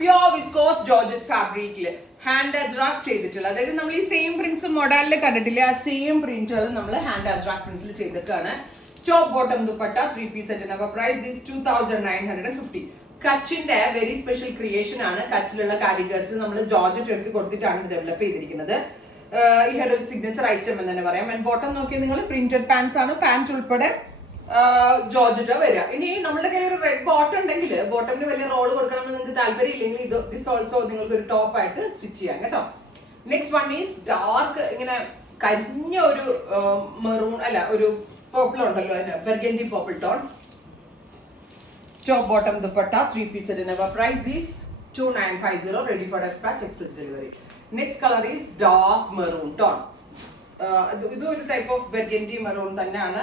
Pure viscose georgette ഫാബ്രിക്കില് hand Ajrakh ചെയ്തിട്ടുള്ള, അതായത് നമ്മൾ ഈ സെയിം പ്രിന്റ്സ് മോഡലിൽ കണ്ടിട്ടില്ല, ആ സെയിം പ്രിന്റുകൾ നമ്മൾ ഹാൻഡ് അജ്രാക്ക് പ്രിന്റ്സിൽ ചെയ്തിട്ടാണ്. Top bottom dupatta 3 piece set. Our price is 2950. കച്ചിന്റെ വെരി സ്പെഷ്യൽ ക്രിയേഷൻ ആണ്. കച്ചിലുള്ള കാരിഗേഴ്സ് നമ്മൾ ജോർജറ്റ് എടുത്ത് കൊടുത്തിട്ടാണ് ഇത് ഡെവലപ്പ് ചെയ്തിരിക്കുന്നത്. ഇഹയുടെ ഒരു സിഗ്നേച്ചർ ഐറ്റം എന്ന് തന്നെ പറയാം. ആൻഡ് ബോട്ടം നോക്കിയാൽ നിങ്ങൾ പ്രിന്റഡ് പാൻസ് ആണ്, പാൻറ് ഉൾപ്പെടെ ജോർജറ്റാ വരിക. ഇനി നമ്മുടെ കയ്യിൽ ഒരു റെഡ് ബോട്ടം ഉണ്ടെങ്കിൽ ബോട്ടമിന് വലിയ റോൾ കൊടുക്കണമെന്ന് നിങ്ങൾക്ക് താല്പര്യം ഇല്ലെങ്കിൽ ദിസ് ഓൾസോ നിങ്ങൾക്ക് ഒരു ടോപ്പ് ആയിട്ട് സ്റ്റിച്ച് ചെയ്യാം കേട്ടോ. നെക്സ്റ്റ് വൺ ഈസ് ഡാർക്ക്, ഇങ്ങനെ കരിഞ്ഞ ഒരു മെറൂൺ അല്ല ഒരു പർപ്പിൾ ഉണ്ടല്ലോ, അതിന് burgundy purple tone. Top bottom dupatta 3 piece set. Our price is 2950. Ready for dispatch, express delivery. Next colour is dark maroon tone. ഇതും ഒരു ടൈപ്പ് ഓഫ് ബർഗൻഡി മെറൂൺ തന്നെയാണ്.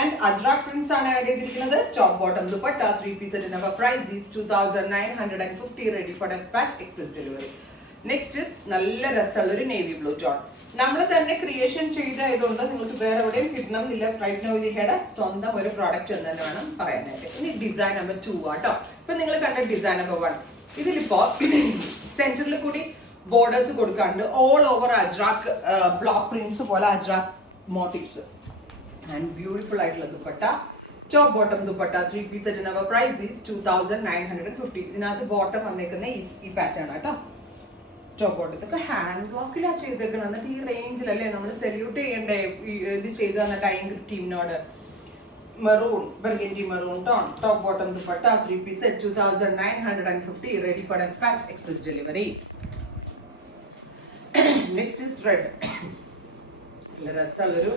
ആൻഡ് അജ്രാക്ക് പ്രിന്റ്സ് ആണ് ആഡ് ചെയ്തിരിക്കുന്നത്. Top bottom dupatta 3 piece set. Our price is 2950. Ready for dispatch, express delivery. Next is നല്ല രസമുള്ള ഒരു navy blue tone. നമ്മൾ തന്നെ ക്രിയേഷൻ ചെയ്തതുകൊണ്ട് നിങ്ങൾക്ക് വേറെ എവിടെയും കിട്ടണം എന്നില്ല. റൈറ്റ് നൗ ഇതിയുടെ സ്വന്തം ഒരു പ്രോഡക്റ്റ് എന്ന് തന്നെ വേണം പറയാനായിട്ട്. ഇനി ഡിസൈൻ നമ്പർ 2 ആട്ടോ. ഇപ്പൊ നിങ്ങൾ കണ്ട ഡിസൈൻ നമ്പർ 1, ഇതിലിപ്പോ സെന്ററിൽ കൂടി ബോർഡേഴ്സ് കൊടുക്കാണ്ട് all over Ajrakh block prints പോലെ അജ്രാക്ക് മോട്ടീവ്സ് ആൻഡ് ബ്യൂട്ടിഫുൾ ആയിട്ടുള്ള dupatta. Top bottom dupatta 3 piece set. Our price is 2950. ഇതിനകത്ത് ബോട്ടം വന്നേക്കുന്ന ഈ പാറ്റേൺ ആട്ടോ. ടോപ്പ് ബോട്ടത്തൊക്കെ ഹാൻഡ് വർക്കിലാണ് ചെയ്തേക്കുന്നത്. എന്നിട്ട് ഈ റേഞ്ചിലല്ലേ നമ്മൾ സെല്യൂട്ട് ചെയ്യണ്ടേ ഇത് ചെയ്ത് തന്ന ടൈം ടീമിനോട്. Maroon, burgundy maroon tone. Top bottom dupatta 3 piece set. 2950. Ready for dispatch, express delivery. Next is red. രസമുള്ളൊരു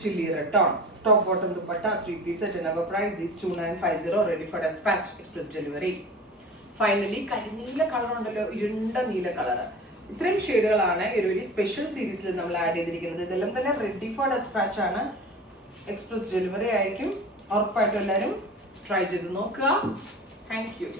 chilli red tone. Top bottom dupatta 3 piece set. Our price is 2950. Ready for dispatch, express delivery. Finally കരിനീല colour ഉണ്ടല്ലോ, ഇരുണ്ട നീല colour. ഇത്രയും ഷെയ്ഡുകളാണ് ഈ ഒരു special സീരീസിൽ നമ്മൾ ആഡ് ചെയ്തിരിക്കുന്നത്. ഇതെല്ലാം തന്നെ റെഡി ഫോർ ഡെസ്പാച്ച് ആണ്, എക്സ്പ്രസ് ഡെലിവറി ആയിരിക്കും. ഉറപ്പായിട്ടും എല്ലാവരും ട്രൈ ചെയ്ത് നോക്കുക. Thank you.